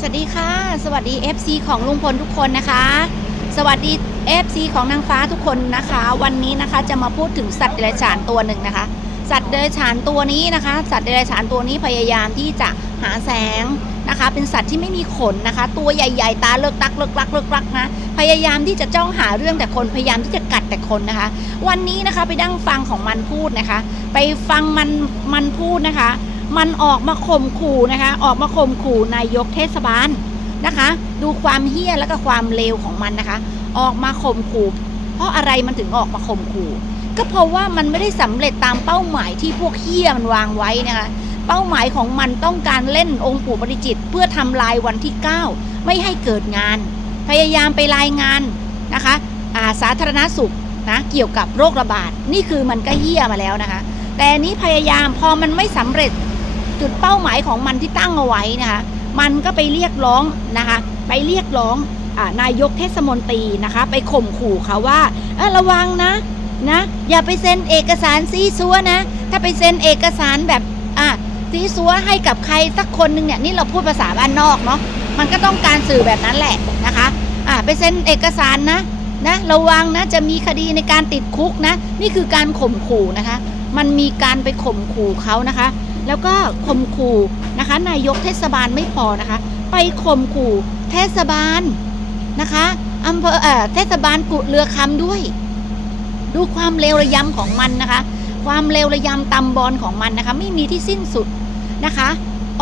สวัสดีค่ะ สวัสดี FC ของลุงพลทุกคนนะคะ สวัสดี FC ของนางฟ้าทุกคนนะคะ วันนี้นะคะจะมาพูดถึงสัตว์เดรัจฉานตัวหนึ่งนะคะ สัตว์เดรัจฉานตัวนี้นะคะ สัตว์เดรัจฉานตัวนี้พยายามที่จะหาแสงนะคะ เป็นสัตว์ที่ไม่มีขนนะคะ ตัวใหญ่ ๆ ตาเลิกตักเลิกลักเลิกลักนะพยายามที่จะจ้องหาเรื่องแต่คนพยายามที่จะกัดแต่คนนะคะ วันนี้นะคะไปดั้งฟังของมันพูดนะคะ ไปฟังมันมันพูดนะคะ มันออกมาข่มขู่นะคะ ออกมาข่มขู่นายกเทศบาลนะคะ ดูความเฮี้ยแล้วก็ความเลวของมันนะคะ ออกมาข่มขู่ เพราะอะไรมันถึงออกมาข่มขู่ ก็เพราะว่ามันไม่ได้สำเร็จตามเป้าหมายที่พวกเฮี้ยมันวางไว้นะคะ เป้าหมายของมันต้องการเล่นองค์ปู่ปริจิต เพื่อทำลายวันที่ 9 ไม่ให้เกิดงาน พยายามไปรายงานนะคะาสาธารณสุขนะเกี่ยวกับโรคระบาดนี่คือมันก็เฮี้ยมาแล้วนะคะ แต่นนี้พยายามพอมันไม่สำเร็จ จุดเป้าหมายของมันที่ตั้งเอาไว้นะคะมันก็ไปเรียกร้องนะคะไปเรียกร้องนายกเทศมนตรีนะคะไปข่มขู่เขาว่าเออระวังนะนะอย่าไปเซ็นเอกสารซีซัวนะ ถ้าไปเซ็นเอกสารแบบอะซีซัวให้กับใครสักคนหนึ่งเนี่ยนี่เราพูดภาษาบ้านนอกเนาะมันก็ต้องการสื่อแบบนั้นแหละนะคะอะไปเซ็นเอกสารนะนะระวังนะจะมีคดีในการติดคุกนะ นี่คือการข่มขู่นะคะ มันมีการไปข่มขู่เขานะคะ แล้วก็ข่มขู่นะคะ นายกเทศบาลไม่พอนะคะ ไปข่มขู่เทศบาลนะคะอำเภอเอ่อเทศบาลกุเรือคำด้วย ดูความเลวระยำของมันนะคะ ความเลวระยำตำบอลของมันนะคะ ไม่มีที่สิ้นสุดนะคะ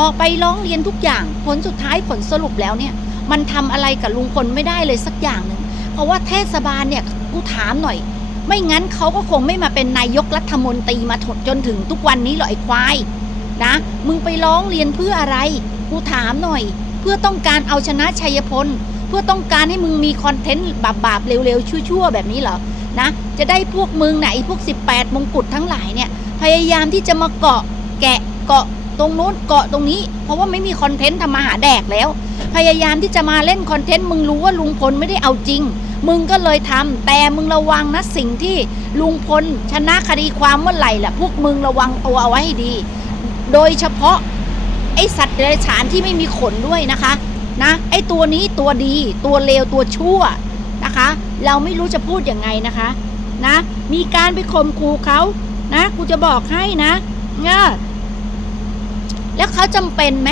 ออกไปร้องเรียนทุกอย่างผลสุดท้ายผลสรุปแล้วเนี่ย มันทำอะไรกับลุงพลไม่ได้เลยสักอย่างหนึ่งเพราะว่าเทศบาลเนี่ยกูถามหน่อย ไม่งั้นเขาก็คงไม่มาเป็นนายกรัฐมนตรีมาถดจนถึงทุกวันนี้หรอกไอ้ควาย นะ มึงไปร้องเรียนเพื่ออะไร กูถามหน่อย เพื่อต้องการเอาชนะชัยพล เพื่อต้องการให้มึงมีคอนเทนต์บาปๆเร็วๆ ชั่วๆ แบบนี้เหรอ นะ จะได้พวกมึงนี่ยไอ้พวก 18 มงกุฎทั้งหลายเนี่ย พยายามที่จะมาเกาะแกะเกาะตรงนู้นเกาะตรงนี้ เพราะว่าไม่มีคอนเทนต์ทำมาหาแดกแล้ว พยายามที่จะมาเล่นคอนเทนต์มึงรู้ว่าลุงพลไม่ได้เอาจริง มึงก็เลยทำแต่มึงระวังนะสิ่งที่ลุงพลชนะคดีความเมื่อไหร่ล่ะพวกมึงระวังตัวเอาไว้ให้ดี โดยเฉพาะไอสัตว์เดรัจฉานที่ไม่มีขนด้วยนะคะนะไอตัวนี้ตัวดี ตัวเลวตัวชั่วนะคะ เราไม่รู้จะพูดยังไงนะคะนะ มีการไปข่มขู่เขานะกูจะบอกให้นะเออแล้วเขาจำเป็นไหม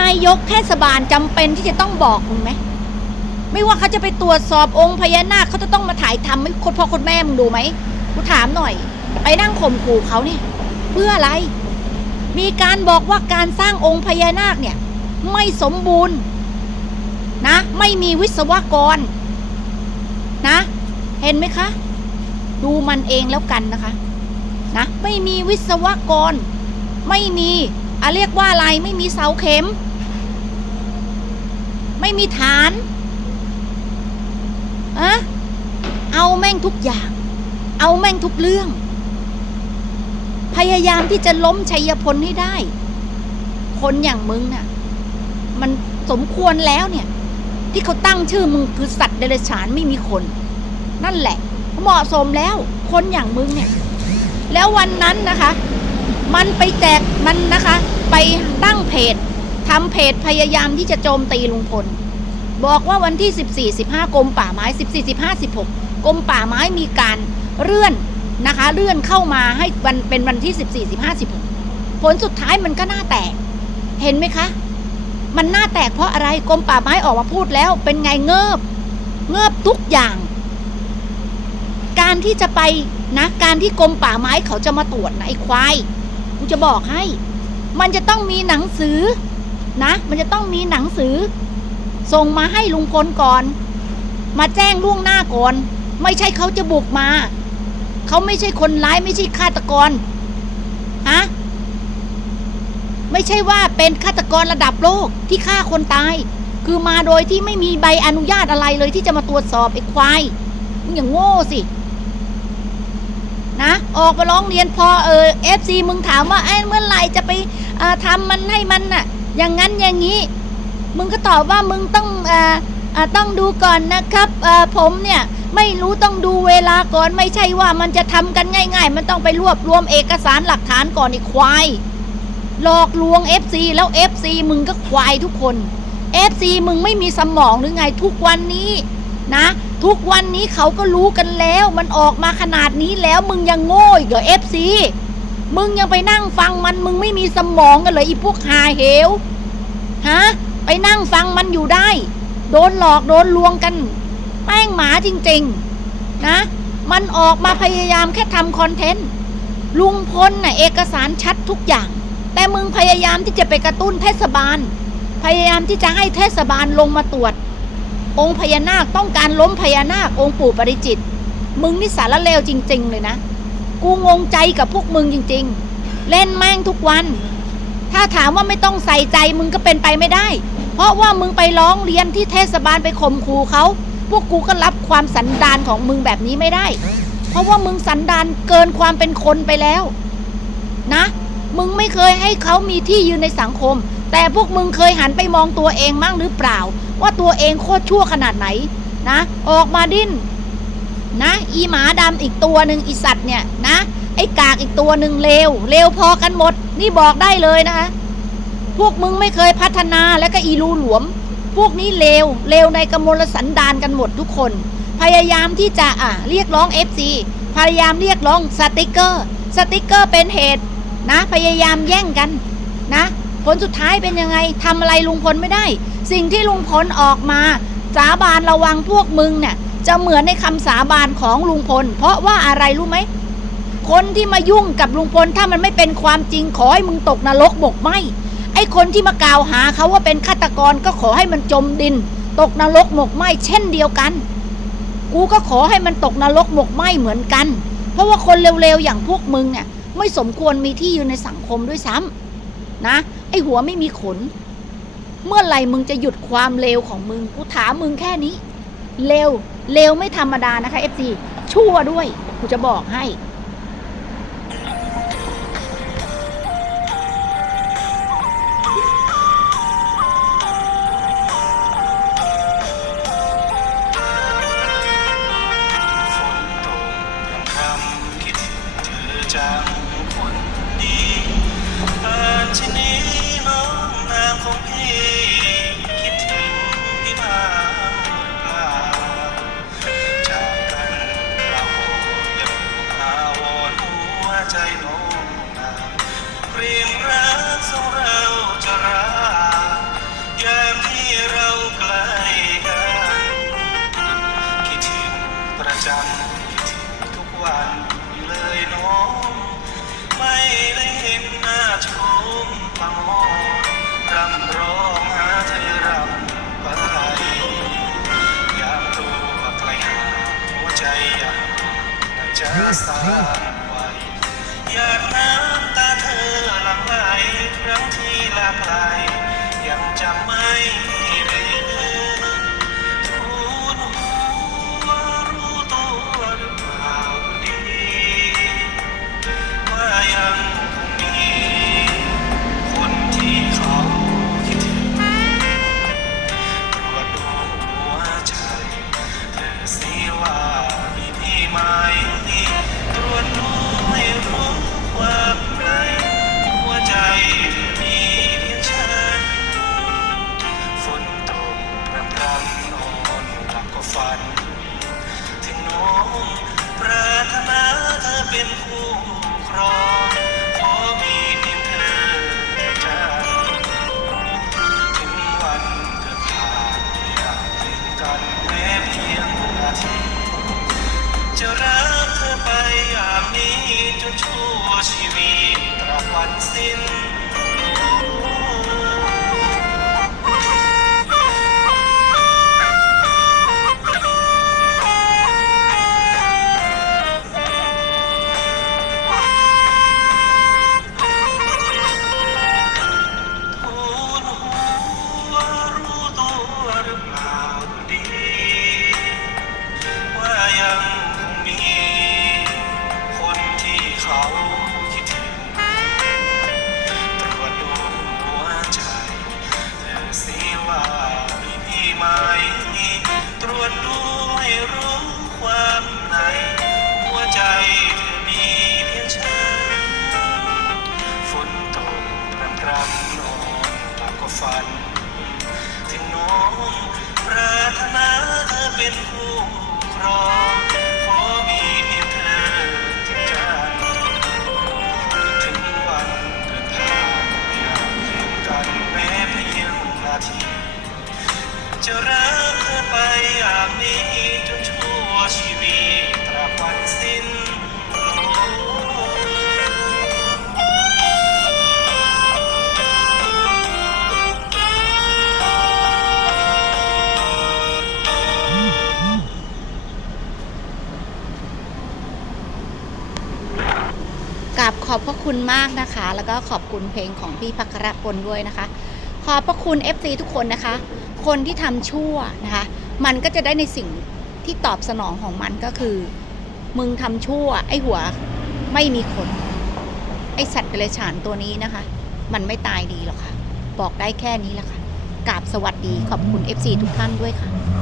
นายกเทศบาลจำเป็นที่จะต้องบอกมึงไหมไม่ว่าเขาจะไปตรวจสอบองค์พญานาคเขาจะต้องมาถ่ายทำให้คนพ่อคนแม่มึงดูไหมกูถามหน่อย ไปนั่งข่มขู่เขาเนี่ย เพื่ออะไร มีการบอกว่าการสร้างองค์พญานาคเนี่ยไม่สมบูรณ์นะ ไม่มีวิศวกรนะ เห็นไหมคะ ดูมันเองแล้วกันนะคะนะไม่มีวิศวกร ไม่มีอะเรียกว่าอะไรไม่มีเสาเข็ม ไม่มีฐานอะเอาแม่งทุกอย่าง เอาแม่งทุกเรื่อง พยายามที่จะล้มชัยพลให้ได้ คนอย่างมึงน่ะ มันสมควรแล้วเนี่ย ที่เขาตั้งชื่อมึงคือสัตว์เดรัจฉานไม่มีคน นั่นแหละเหมาะสมแล้ว คนอย่างมึงเนี่ย แล้ววันนั้นนะคะ มันไปแจกมันนะคะ ไปตั้งเพจทำเพจพยายามที่จะโจมตีลุงพล บอกว่าวันที่ 14 15กรมป่าไม้ 14 15 16กรมป่าไม้มีการเลื่อน นะคะ เลื่อนเข้ามาให้วันเป็นวันที่14 15 16ผลสุดท้ายมันก็หน้าแตก เห็นไหมคะ มันหน้าแตกเพราะอะไรกรมป่าไม้ออกมาพูดแล้ว เป็นไงเงิบ เงิบทุกอย่าง การที่จะไปนะการที่กรมป่าไม้เขาจะมาตรวจนะไอ้ควายกูจะบอกให้ มันจะต้องมีหนังสือนะ มันจะต้องมีหนังสือ ส่งมาให้ลุงพลก่อน มาแจ้งล่วงหน้าก่อน ไม่ใช่เขาจะบุกมา เขาไม่ใช่คนร้ายไม่ใช่ฆาตกรฮะไม่ใช่ว่าเป็นฆาตกรระดับโลกที่ฆ่าคนตาย คือมาโดยที่ไม่มีใบอนุญาตอะไรเลยที่จะมาตรวจสอบไอ้ควายมึงอย่างโง่สินะออกมาร้องเรียนพอเออเอฟซีมึงถามว่าไอ้เมื่อไหร่จะไปเอ่อทำมันให้มันน่ะ อย่างนั้นอย่างนี้ มึงก็ตอบว่ามึงต้องอ ต้องดูก่อนนะครับอ่อผมเนี่ยไม่รู้ต้องดูเวลาก่อนไม่ใช่ว่ามันจะทำกันง่าย ๆ มันต้องไปรวบรวมเอกสารหลักฐานก่อนไอ้ควายหลอกลวง FC แล้ว FC มึงก็ควายทุกคน FC มึงไม่มีสมองหรือไงทุกวันนี้นะ ทุกวันนี้เขาก็รู้กันแล้ว มันออกมาขนาดนี้แล้วมึงยังโง่อีกเหรอ FC มึงยังไปนั่งฟังมันมึงไม่มีสมองกันเลยอีพวกหาเหวฮะไปนั่งฟังมันอยู่ได้ โดนหลอกโดนลวงกัน แป้งหมาจริง ๆ นะ มันออกมาพยายามแค่ทำคอนเทนต์ ลุงพลน่ะเอกสารชัดทุกอย่าง แต่มึงพยายามที่จะไปกระตุ้นเทศบาล พยายามที่จะให้เทศบาลลงมาตรวจ องค์พญานาคต้องการล้มพญานาคองค์ปู่ปริจิต มึงนี่สารเลวจริง ๆ เลยนะ กูงงใจกับพวกมึงจริง ๆ เล่นแม่งทุกวัน ถ้าถามว่าไม่ต้องใส่ใจมึงก็เป็นไปไม่ได้ เพราะว่ามึงไปร้องเรียนที่เทศบาลไปข่มขู่เขา พวกกูก็รับความสันดานของมึงแบบนี้ไม่ได้ เพราะว่ามึงสันดานเกินความเป็นคนไปแล้ว นะ มึงไม่เคยให้เขามีที่ยืนในสังคม แต่พวกมึงเคยหันไปมองตัวเองมั่งหรือเปล่า ว่าตัวเองโคตรชั่วขนาดไหน นะ ออกมาดิ้น นะ อีหมาดำอีกตัวหนึ่งอีสัตว์เนี่ยนะ ไอ้กากอีกตัวหนึ่งเลวเลวพอกันหมด นี่บอกได้เลยนะคะ พวกมึงไม่เคยพัฒนาและก็อีรูหลวม พวกนี้เลวเลวในกมลสันดานกันหมดทุกคน พยายามที่จะอะเรียกร้อง FC พยายามเรียกร้องสติกเกอร์ สติกเกอร์เป็นเหตุนะพยายามแย่งกันนะผลสุดท้ายเป็นยังไงทำอะไรลุงพลไม่ได้ สิ่งที่ลุงพลออกมา สาบานระวังพวกมึงเนี่ยจะเหมือนในคำสาบานของลุงพล เพราะว่าอะไรรู้ไหมคนที่มายุ่งกับลุงพลถ้ามันไม่เป็นความจริงขอให้มึงตกนรกบกไหม ไอ้คนที่มากล่าวหาเขาว่าเป็นฆาตกรก็ขอให้มันจมดิน ตกนรกหมกไหมเช่นเดียวกัน กูก็ขอให้มันตกนรกหมกไหมเหมือนกัน เพราะว่าคนเร็วๆอย่างพวกมึงเนี่ย ไม่สมควรมีที่ยืนในสังคมด้วยซ้ำนะ ไอ้หัวไม่มีขน เมื่อไหร่มึงจะหยุดความเลวของมึงกูถามมึงแค่นี้เลวเลวไม่ธรรมดานะคะ FC ชั่วด้วยกูจะบอกให้ น่า เธอเป็นคู่ครอง คุณมากนะคะ แล้วก็ขอบคุณเพลงของพี่พักรพลด้วยนะคะ ขอบพระคุณ FC ทุกคนนะคะ คนที่ทำชั่วนะคะ มันก็จะได้ในสิ่งที่ตอบสนองของมันก็คือ มึงทำชั่ว ไอ้หัวไม่มีขนไอสัตว์เดรัจฉานตัวนี้นะคะ มันไม่ตายดีหรอกค่ะ บอกได้แค่นี้แหละค่ะกราบสวัสดีขอบคุณ FC ทุกท่านด้วยค่ะ